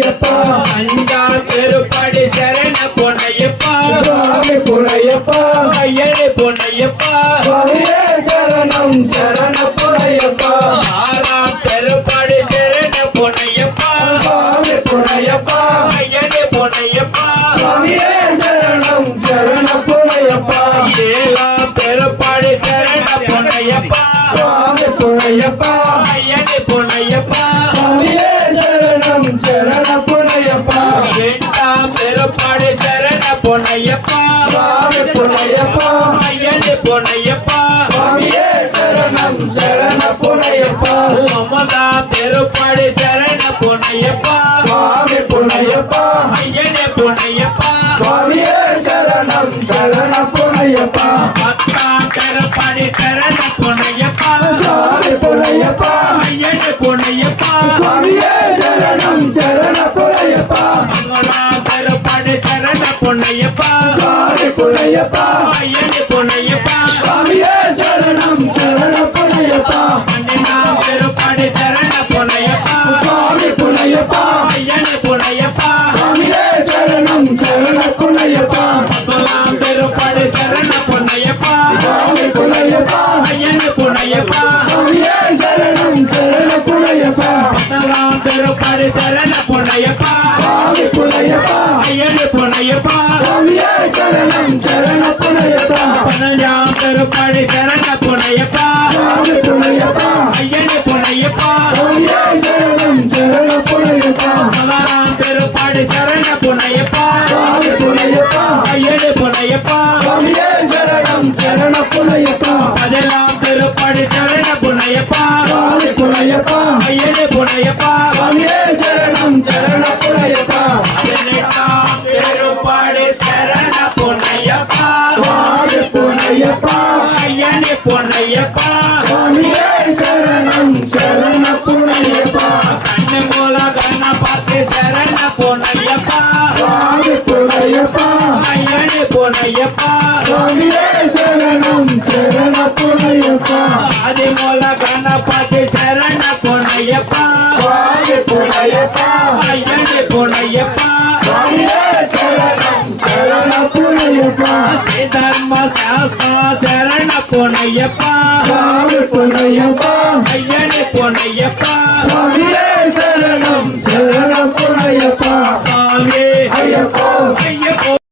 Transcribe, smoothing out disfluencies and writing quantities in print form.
பொன்னையப்பா அஞ்சாம் திருப்படி சரண பொன்னையப்பா சுவாமி பொன்னையப்பா ஐயனே பொன்னையப்பா சுவாமியே சரணம் சரண பொன்னையப்பா ஆறாம் திருப்படி சரண பொன்னையப்பா சுவாமி பொன்னையப்பா ஐயனே பொன்னையப்பா சுவாமியே சரணம் சரண பொன்னையப்பா ஏழாம் திருப்படி சரண பொன்னையப்பா சுவாமி பொன்னையப்பா ஐயனே பொன்னையப்பா சுவாமியே சரணம் சரண பொன்னையப்பா எட்டாம் திருப்படி சரண பொன்னையப்பா சுவாமி பொன்னையப்பா ஐயனே பொன்னையப்பா சுவாமியே சரணம் சரண பொன்னையப்பா ஒன்பதாம் திருப்படி சரண பொன்னையப்பா சுவாமி பொன்னையப்பா ஐயனே பொன்னையப்பா சுவாமியே சரணம் சரண பொன்னையப்பா பத்தாம் திருப்படி சரண பொன்னையப்பா சுவாமி பொன்னையப்பா ஐயனே பொன்னையப்பா சுவாமியே சரணம் சரண பொன்னையப்பா பதினொன்றாம் திருப்படி சரண பொன்னையப்பா சுவாமி பொன்னையப்பா ஐயனே பொன்னையப்பா சுவாமியே சரணம் சரண பொன்னையப்பா பன்னெண்டாம் திருப்படி சரண பொன்னையப்பா சுவாமி பொன்னையப்பா ஐயனே பொன்னையப்பா சுவாமியே சரணம் சரண பொன்னையப்பா முதலாம் திருப்படி சரண பொன்னையப்பா சுவாமி பொன்னையப்பா ஐயனே பொன்னையப்பா சுவாமியே சரணம் சரண பொன்னையப்பா முதலாம் திருப்படி சரண பொன்னையப்பா சுவாமி பொன்னையப்பா ஐயனே பொன்னையப்பா சுவாமியே சரணம் சரண பொன்னையப்பா பதினஞ்சாம் திருப்படி சரண பொன்னையப்பா சுவாமி பொன்னையப்பா ஐயனே பொன்னையப்பா சுவாமியே சரணம் சரண பொன்னையப்பா பதினாறாம் திருப்படி சரண பொன்னையப்பா சுவாமி பொன்னையப்பா ஐயனே பொன்னையப்பா சுவாமியே சரணம் சரண பொன்னையப்பா பதினேழாம் திருப்படி சரண பொன்னையப்பா சுவாமி பொன்னையப்பா ஐயனே பொன்னையப்பா சுவாமியே சரணம் சரண பொன்னையப்பா பதினெட்டாம் திருப்படி சரண பொன்னையப்பா சுவாமி பொன்னையப்பா ஐயனே பொன்னையப்பா சுவாமியே சரணம் சரண பொன்னையப்பா கண்ணு மூல கண்ண பார்த்து சரண பொன்னையப்பா சுவாமி பொன்னையப்பா ஐயனே பொன்னையப்பா சுவாமியே சரணம் சரண பொன்னையப்பா ஆதி மூல கண்ண பார்த்து சரண பொன்னையப்பா சுவாமி பொன்னையப்பா ஐயனே பொன்னையப்பா சுவாமியே சரணம் சரண பொன்னையப்பா தர்ம சாஸ்திர சரண பொன்னையப்பா